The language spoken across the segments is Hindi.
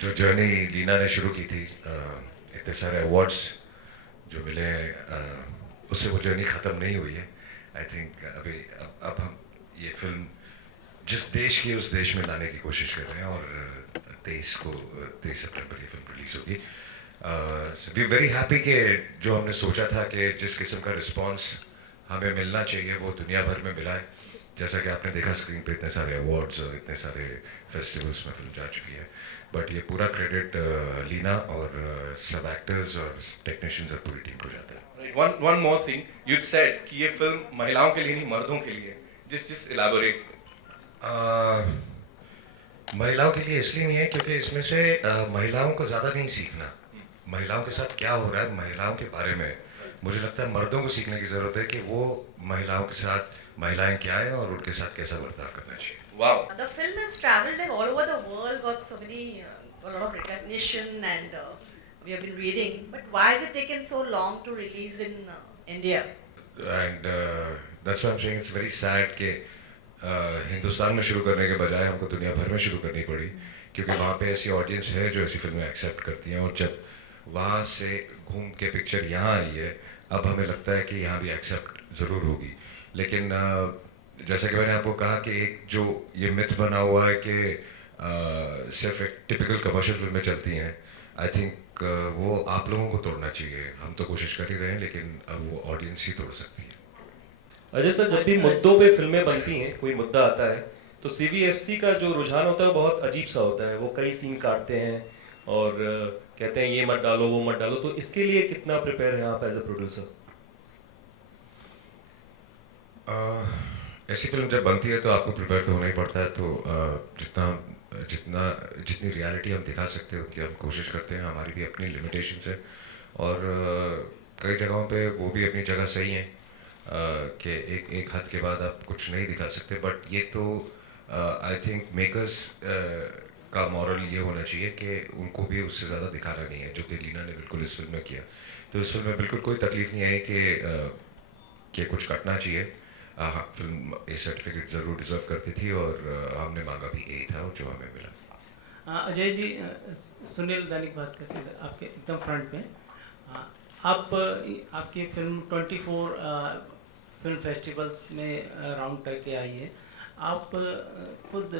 जो जर्नी लीना ने शुरू की थी, इतने सारे अवार्ड्स जो मिले हैं, उससे वो जर्नी ख़त्म नहीं हुई है। आई थिंक अभी अब हम ये फिल्म जिस देश की उस देश में लाने की कोशिश कर रहे हैं, और 23 सितंबर ये फिल्म रिलीज़ होगी। वी वेरी हैप्पी कि जो हमने सोचा था कि जिस किस्म का रिस्पांस हमें मिलना चाहिए वो दुनिया भर में मिला है। जैसा कि आपने देखा स्क्रीन पे इतने सारे अवार्ड्स और इतने सारे फेस्टिवल्स में फिल्म जा चुकी है। बट ये पूरा क्रेडिट लीना और सब एक्टर्स और टेक्नीशियंस और पूरी टीम को जाता है। One more thing, you'd said कि ये फिल्म महिलाओं के लिए नहीं मर्दों के लिए। Just elaborate. महिलाओं के लिए इसलिए नहीं है क्योंकि इसमें से महिलाओं को ज़्यादा नहीं सीखना, महिलाओं के साथ क्या हो रहा है महिलाओं के बारे में मुझे लगता है मर्दों को सीखने की ज़रूरत है कि वो महिलाओं के साथ महिलाएं क्या हैं और उनके साथ कैसा बर्ताव करना चाहिए। Wow. The film has traveled like all over the world, got so many, a lot of recognition, and we have been reading. But why has it taken so long to release in India? And that's why I am saying it's very sad कि हिंदुस्तान में शुरू करने के बजाय हमको दुनिया भर में शुरू करनी पड़ी, क्योंकि वहाँ पे ऐसी ऑडियंस है जो ऐसी फिल्में एक्सेप्ट करती हैं, और जब वहाँ से घूम के पिक्चर यहाँ आई है अब हमें लगता है कि यहाँ भी एक्सेप्ट ज़रूर होगी। लेकिन जैसा कि मैंने आपको कहा कि एक जो ये मिथ बना हुआ है कि सिर्फ एक टिपिकल कमर्शियल फिल्में चलती हैं, आई थिंक वो आप लोगों को तोड़ना चाहिए। हम तो कोशिश कर ही रहे हैं लेकिन अब वो ऑडियंस ही तोड़ सकती है। अजय सर, जब भी मुद्दों पे फिल्में बनती हैं, कोई मुद्दा आता है तो सीवीएफसी का जो रुझान होता है वो बहुत अजीब सा होता है। वो कई सीन काटते हैं और कहते हैं ये मत डालो वो मत डालो। तो इसके लिए कितना प्रिपेयर हैं आप एज अ प्रोड्यूसर? ऐसी फिल्म जब बनती है तो आपको प्रिपेयर तो होना ही पड़ता है। तो जितना जितना जितनी रियलिटी हम दिखा सकते हैं उतनी हम कोशिश करते हैं। हमारी भी अपनी लिमिटेशंस है और कई जगहों पे वो भी अपनी जगह सही हैं कि एक एक हद के बाद आप कुछ नहीं दिखा सकते। बट ये तो आई थिंक मेकर्स का मॉरल ये होना चाहिए कि उनको भी उससे ज़्यादा दिखाना नहीं है, जो कि लीना ने बिल्कुल इस फिल्म में किया। तो इस फिल्म में बिल्कुल कोई तकलीफ नहीं आई कि कुछ कटना चाहिए। हाँ, फिल्म ए सर्टिफिकेट ज़रूर डिज़र्व करती थी और हमने मांगा भी ए था जो हमें मिला। अजय जी, सुनील दैनिक भास्कर से आपके एकदम फ्रंट पे। आप आपकी फिल्म 24 फिल्म फेस्टिवल्स में राउंड करके आई है। आप खुद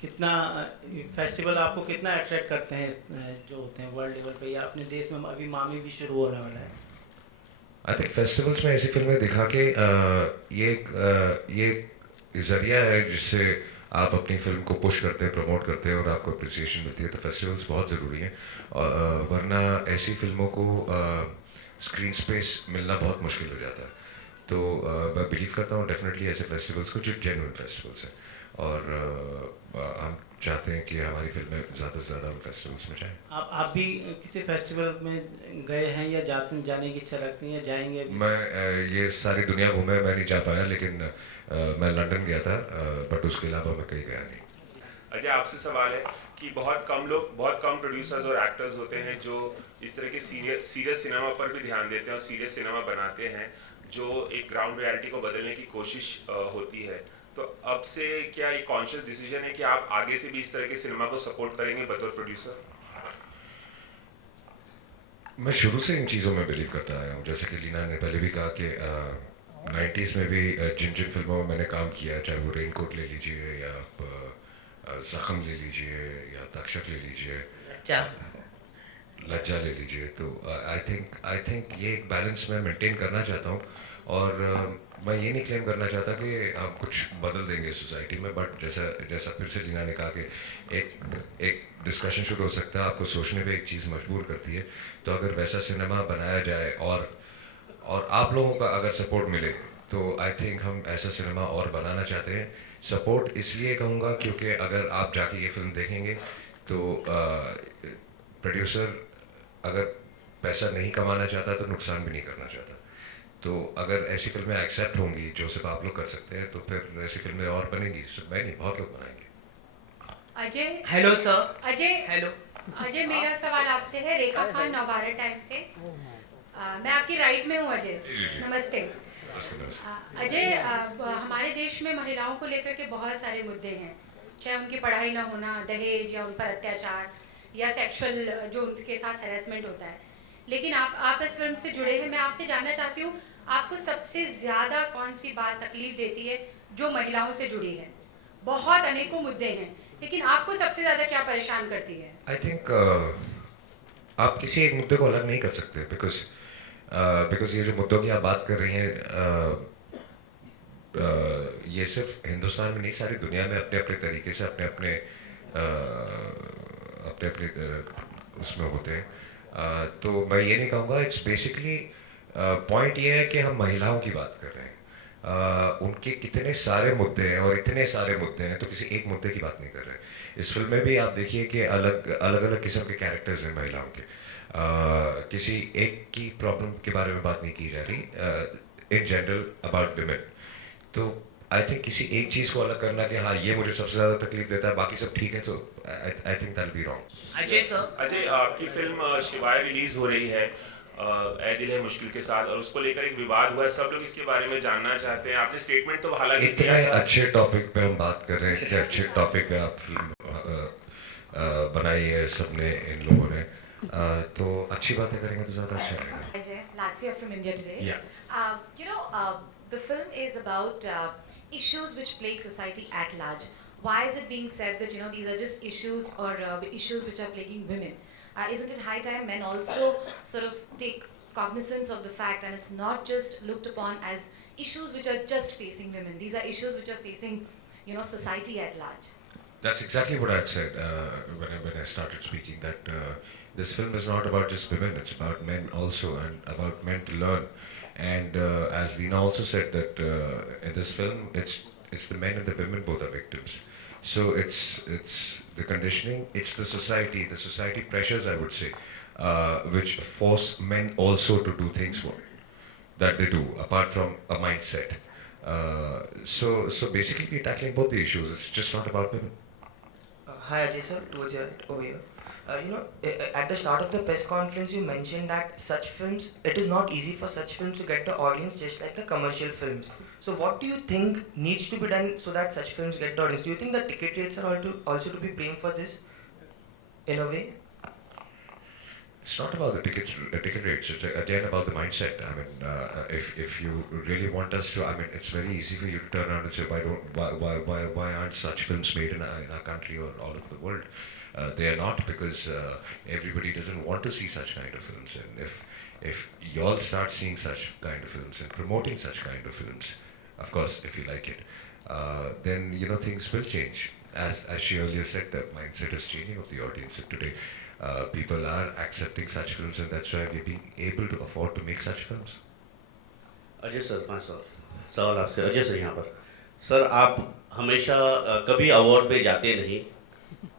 कितना फेस्टिवल आपको कितना अट्रैक्ट करते हैं जो होते हैं वर्ल्ड लेवल पे, या अपने देश में अभी मामी भी शुरू होने वाला है? आई थिंक फेस्टिवल्स में ऐसी फिल्में दिखा के ये ज़रिया है जिससे आप अपनी फिल्म को पुश करते हैं, प्रमोट करते हैं और आपको अप्रिसिएशन मिलती है। तो फेस्टिवल्स बहुत ज़रूरी हैं, वरना ऐसी फिल्मों को स्क्रीन स्पेस मिलना बहुत मुश्किल हो जाता है। तो मैं बिलीव करता हूँ डेफिनेटली ऐसे फेस्टिवल्स को जो जेन्युइन फेस्टिवल्स हैं, और हम चाहते हैं कि हमारी फिल्में ज़्यादा से ज़्यादा फेस्टिवल्स में जाएँ। आप भी किसी फेस्टिवल में गए हैं या जाने की इच्छा रखते हैं या जाएंगे अभी? मैं ये सारी दुनिया घूमे, मैं नहीं जा पाया, लेकिन मैं लंदन गया था, बट उसके अलावा मैं कहीं गया नहीं। अजय, आपसे सवाल है कि बहुत कम प्रोड्यूसर्स और एक्टर्स होते हैं जो इस तरह के सीरियस सिनेमा पर भी ध्यान देते हैं और सीरियस सिनेमा बनाते हैं जो एक ग्राउंड रियलिटी को बदलने की कोशिश होती है। तो अब से क्या एक कॉन्शियस डिसीजन है कि आप आगे से भी इस तरह के सिनेमा को सपोर्ट करेंगे बतौर प्रोड्यूसर? मैं शुरू से इन चीज़ों में बिलीव करता आया हूँ। जैसे कि लीना ने पहले भी कहा कि 90s में भी जिन जिन फिल्मों में मैंने काम किया, चाहे वो रेनकोट ले लीजिए या ज़ख्म ले लीजिए या तक्षक ले लीजिए, लज्जा ले लीजिए, तो आई थिंक ये एक बैलेंस मैं मेंटेन करना चाहता हूँ। और मैं ये नहीं क्लेम करना चाहता कि हम कुछ बदल देंगे सोसाइटी में, बट जैसा फिर से लीना ने कहा कि एक डिस्कशन शुरू हो सकता है, आपको सोचने पे एक चीज़ मजबूर करती है। तो अगर वैसा सिनेमा बनाया जाए और आप लोगों का अगर सपोर्ट मिले तो आई थिंक हम ऐसा सिनेमा और बनाना चाहते हैं। सपोर्ट इसलिए कहूँगा क्योंकि अगर आप जाके ये फिल्म देखेंगे तो प्रोड्यूसर अगर पैसा नहीं कमाना चाहता तो नुकसान भी नहीं करना चाहता। तो अगर ऐसी फिल्में एक्सेप्ट होंगी जो सिर्फ आप लोग कर सकते हैं तो फिर ऐसी फिल्में और बनेंगी, सिर्फ मैं नहीं बहुत लोग बनाएंगे। Ajay, hello sir. Ajay, hello. Ajay, मेरा सवाल आपसे है। रेखा खान, नवभारत टाइम्स से। मैं आपकी राइट में हूँ अजय। नमस्ते। अजय, हमारे देश में महिलाओं को लेकर के बहुत सारे मुद्दे हैं, चाहे उनकी पढ़ाई ना होना, दहेज या उन पर अत्याचार, या सेक्सुअल जो उनके साथ हैरेसमेंट होता है, लेकिन आप इस फिल्म से जुड़े हैं, मैं आपसे जानना चाहती हूँ आपको सबसे ज़्यादा कौन सी बात तकलीफ देती है जो महिलाओं से जुड़ी है? बहुत अनेकों मुद्दे हैं, लेकिन आपको सबसे ज़्यादा क्या परेशान करती है? आई थिंक आप किसी एक मुद्दे को अलग नहीं कर सकते बिकॉज ये जो मुद्दों की आप बात कर रही हैं ये सिर्फ हिंदुस्तान में नहीं, सारी दुनिया में अपने अपने तरीके से अपने अपने उसमें होते हैं। तो मैं ये नहीं कहूँगा, इट्स बेसिकली पॉइंट ये है कि हम महिलाओं की बात कर रहे हैं। उनके कितने सारे मुद्दे हैं और इतने सारे मुद्दे हैं, तो किसी एक मुद्दे की बात नहीं कर रहे। इस फिल्म में भी आप देखिए कि अलग अलग किस्म के कैरेक्टर्स हैं महिलाओं के। किसी एक की प्रॉब्लम के बारे में बात नहीं की जा रही, इन जनरल अबाउट विमेन। तो आई थिंक किसी एक चीज़ को अलग करना कि हाँ ये मुझे सबसे ज़्यादा तकलीफ देता है, बाकी सब ठीक है, तो I think that be wrong. Ajay sir, Ajay, आपकी फिल्म शिवाय रिलीज हो रही है ए दिल है मुश्किल के साथ, और उसको लेकर एक विवाद हुआ है, सब लोग इसके बारे में जानना चाहते हैं। आपने स्टेटमेंट तो हालांकि इतने अच्छे टॉपिक पे हम बात कर रहे हैं, इतने अच्छे टॉपिक पे आप फिल्म बनाई है सबने, इन लोगों ने, तो अच्छी बातें करेंगे तो ज़्यादा अच्छा रहेगा। Ajay, Lassia from India today. Yeah. The film is about issues which plague society at large. Why is it being said that these are just issues or issues which are plaguing women? Isn't it high time men also sort of take cognizance of the fact, and it's not just looked upon as issues which are just facing women. These are issues which are facing society at large. That's exactly what I had said when I started speaking, that this film is not about just women, it's about men also, and about men to learn. And as Leena also said, that in this film, it's the men and the women both are victims. So it's the conditioning, it's the society pressures, I would say, which force men also to do things that they do, apart from a mindset. So basically we're tackling both the issues, it's just not about women. Hi Ajay sir, to Ajay over here. At the start of the press conference you mentioned that such films, it is not easy for such films to get the audience just like the commercial films. So what do you think needs to be done so that such films get the audience? Do you think the ticket rates are also to be blamed for this in a way? It's not about the ticket rates. It's again about the mindset. I mean, if you really want us to, I mean, it's very easy for you to turn around and say, why aren't such films made in our country or all over the world? They are not, because everybody doesn't want to see such kind of films. And if y'all start seeing such kind of films and promoting such kind of films, of course, if you like it, then things will change. As she earlier said, the mindset is changing of the audience, and today people are accepting such films, and that's why we're being able to afford to make such films. Ajay sir, 5 सवाल आपसे। अजय सर यहाँ पर, सर आप हमेशा कभी अवार्ड पे जाते नहीं,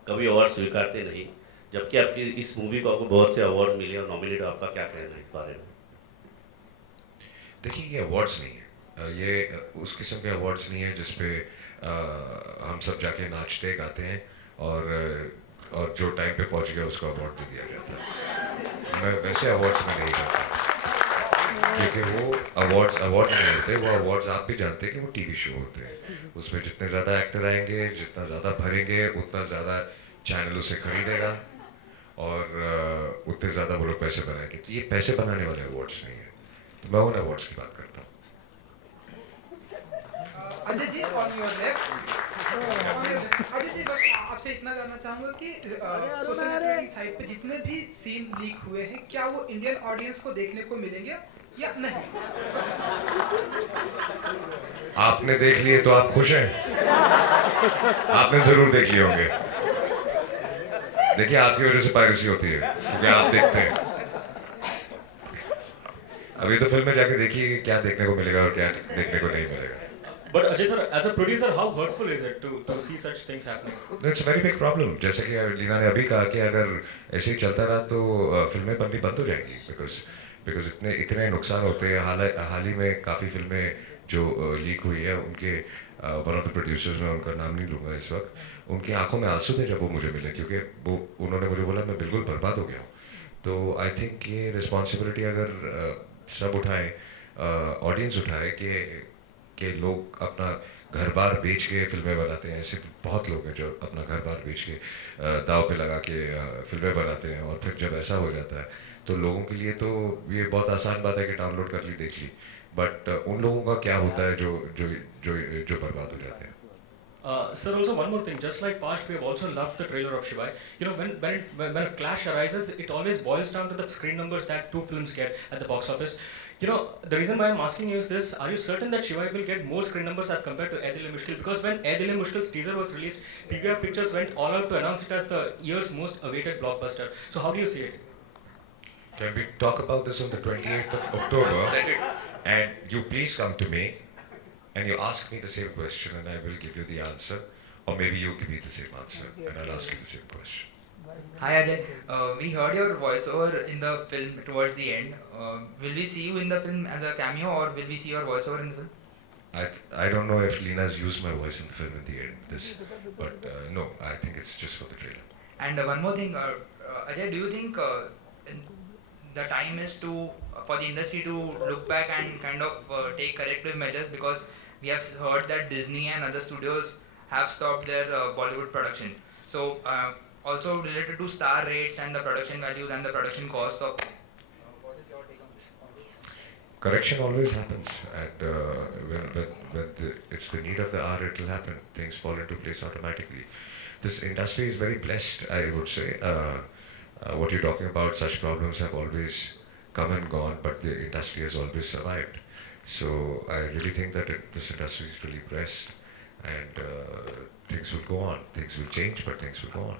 कभी अवार्ड स्वीकारते नहीं, जबकि आपकी इस मूवी को आपको बहुत से अवार्ड मिले और नॉमिनेट, आपका क्या कहना है इस बारे में? देखिए, ये अवार्ड्स नहीं है, ये उस किस्म के अवार्ड्स नहीं है जिसपे हम सब जाके नाचते गाते हैं और जो टाइम पे पहुंच गया उसको अवार्ड दे दिया जाता है। मैं वैसे अवार्ड्स में नहीं जाता, क्योंकि वो अवार्ड्स नहीं होते। वो अवार्ड्स आप भी जानते हैं कि वो टीवी शो होते हैं, उसमें जितने ज़्यादा एक्टर आएंगे, जितना ज़्यादा भरेंगे, उतना ज़्यादा चैनल उसे खरीदेगा और उतने ज़्यादा वो लोग पैसे बनाएंगे। तो ये पैसे बनाने वाले अवार्ड्स नहीं है, तो मैं उन अवार्ड्स की बात करता हूँ। Ajay ji, on your left. Ajay ji, बस आपसे इतना जानना चाहूँगा कि सोशल नेटवर्किंग साइट पे जितने भी सीन लीक हुए हैं, क्या वो इंडियन ऑडियंस को देखने को मिलेंगे या नहीं? आपने देख लिए तो आप खुश हैं? आपने जरूर देख लिए होंगे। देखिए, आपकी वजह से पायरेसी होती है, क्योंकि आप देखते हैं। अभी तो फिल्म में जाके देखिए कि क्या देखने को मिलेगा और क्या देखने को नहीं मिलेगा। But Ajay sir, as a producer, how hurtful is it to see such things happening? That's a very big problem. जैसे कि लीना ने अभी कहा कि अगर ऐसे ही चलता रहा तो फिल्में बननी बंद हो जाएंगी, because इतने नुकसान होते हैं। हाल ही में काफ़ी फिल्में जो लीक हुई है, उनके वन ऑफ द प्रोड्यूसर्स, मैं उनका नाम नहीं लूँगा इस वक्त, उनकी आंखों में आंसू थे जब वो मुझे मिले, क्योंकि उन्होंने मुझे बोला मैं बिल्कुल बर्बाद हो गया हूँ। तो आई थिंक ये रिस्पॉन्सिबिलिटी अगर सब उठाए, ऑडियंस उठाए कि लोग अपना घर बार बेच के फिल्में बनाते हैं। ऐसे बहुत लोग हैं जो अपना घर बार बेच के दाव पे लगा के फिल्में बनाते हैं, और फिर जब ऐसा हो जाता है तो लोगों के लिए तो ये बहुत आसान बात है कि डाउनलोड कर ली, देख ली, बट उन लोगों का क्या होता है जो जो जो जो बर्बाद हो जाते हैं। Sir, also one more thing. Just like past, we have also loved the trailer of Shivai. You know, when a clash arises, it always boils down to the screen numbers that two films get at the box office. You know, the reason why I'm asking you is this: are you certain that Shivai will get more screen numbers as compared to Ae Dil Hai Mushkil? Because when Ae Dil Hai Mushkil's teaser was released, PVR Pictures went all out to announce it as the year's most awaited blockbuster. So how do you see it? Can we talk about this on the 28th of October? And you please come to me and you ask me the same question and I will give you the answer. Or maybe you give me the same answer and I'll ask you the same question. Hi Ajay, we heard your voiceover in the film towards the end. Will we see you in the film as a cameo or will we see your voiceover in the film? I don't know if Leena's used my voice in the film in the end, but no, I think it's just for the trailer. And one more thing, Ajay, do you think the time is for the industry to look back and kind of take corrective measures, because we have heard that Disney and other studios have stopped their Bollywood production. So also related to star rates and the production values and the production costs of. What is your take on this? Correction always happens, and when it's the need of the hour, it will happen. Things fall into place automatically. This industry is very blessed, I would say. What you're talking about, such problems have always come and gone, but the industry has always survived. So I really think that this industry is really blessed, and things will go on. Things will change, but things will go on.